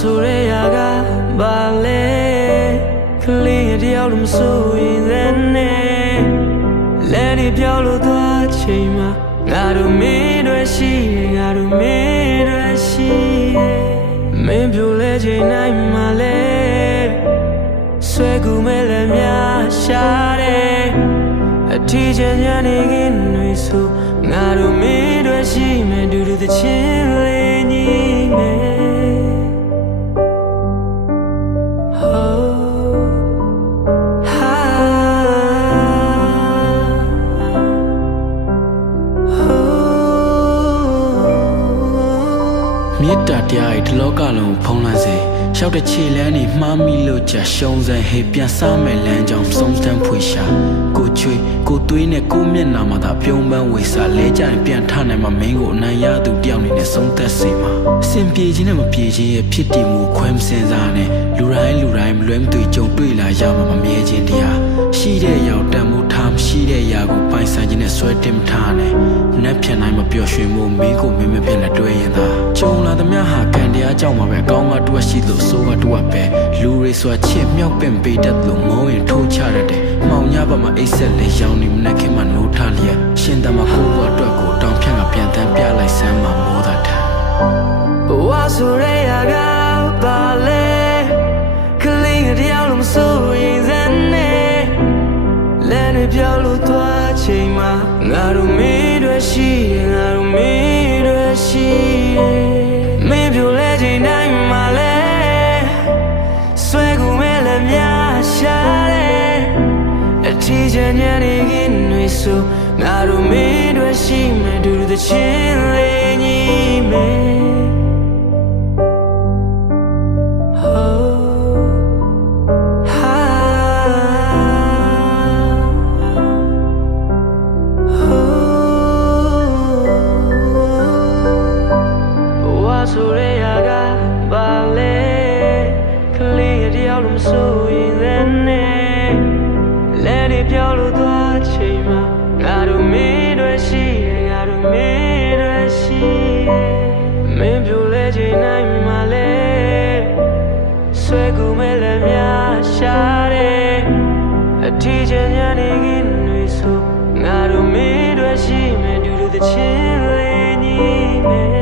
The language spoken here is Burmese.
ဆိုရရာကဘာလဲကလေးရတယောက်လုံးမဆိုရင်လည်းနဲ့လဲဒီပြောင်းလို့သွားချိန်မှာငါတို့မင်းတွေရှိတယ်ငါတို့မင်းတွေရှိတယ်မင်းပြိုလဲချိန်တိုင်းမှာလဲဆွဲကူမဲ့လည်းများရှာတယ်အထီးချင်ညနေခင်းတွေဆိုငါတို့မင်းတွေရှိမယ်ဒူဒူသချင်း မေတ္တာတရားဤဒီလောကလုံးကိုဖုံးလွှမ်းစေရှောက်တဲ့ခြေလန်းနေမှားမိလို့ကြရှုံးစံဟေပြန်စားမဲ့လမ်းကြောင်းစုံစမ်းဖွေရှာကိုချွေကိုသွေးနဲ့ကိုမျက်နာမှာသာပြုံးပန်းဝေစာလဲကြရင်ပြန်ထနိုင်မှာမင်းကိုအနိုင်ရသူတယောက်အနေနဲ့ဆုံးသက်စေမှာအစဉ်ပြေခြင်းနဲ့မပြေခြင်းရဲ့ဖြစ်တည်မှုခွဲမစင်စားနဲ့လူတိုင်းလူတိုင်းမလွဲမသွေကြုံတွေ့လာရမှာမမြဲခြင်းတရားရှိတဲ့ရောက်တန်မှုထားမရှိတဲ့ຢာကိုပိုင်ဆိုင်ခြင်းနဲ့ဆွဲတင်မထားနဲ့ နက်ဖြန်တိုင်းမပျော်ရွှင်မှုမင်းကိုမင်းမဖြစ်လက်တွဲရင်သာကြုံလာသမျှဟာကံတရားကြောင့်မှာပဲအကောင်းကတွက်ရှိလို့ဆိုးကတွက်ပဲလူတွေဆိုတာချစ်မြောက်ပင်ပေးတတ်လို့ငုံရင်ထိုးချရတဲ့မှောင်ညဘက်မှာအိတ်ဆက်လေးရောင်နေမနဲ့ခင်မှနိုးထားလျက်ရှင်တမကိုဘအတွက်ကိုတောင်ဖြန့်ကပြန်တန်းပြလိုက်စမ်းမှာမိုးသာထဘဝဆိုရရာကဘာလဲကလေးတယောက်လုံးမဆိုရင်စမ်းနေလဲနေပြောင်းလို့သွားချိန်မှာငါတို့မင်းတွေ ရှိတယ်ငါတို့မင်းတွေရှိတယ်မင်းပြိုလဲချိန်တိုင်းမှာလဲဆွဲကူမဲ့လည်းများရှာတယ်အထီးချင်ညနေခင်းတွေဆိုငါတို့မင်းတွေရှိမယ်ဒူဒူသချင်း ပြောင်းလို့သွားချိန်မှာငါတို့မင်းတွေရှိတယ်ငါတို့မင်းတွေရှိတယ်မင်းပြိုလဲချိန်တိုင်းမှာလဲဆွဲကူမဲ့လည်းများရှာတယ်အထီးချင်ညနေခင်းတွေဆိုငါတို့မင်းတွေရှိမယ်ဒူဒူသချင်းလေးညီမယ်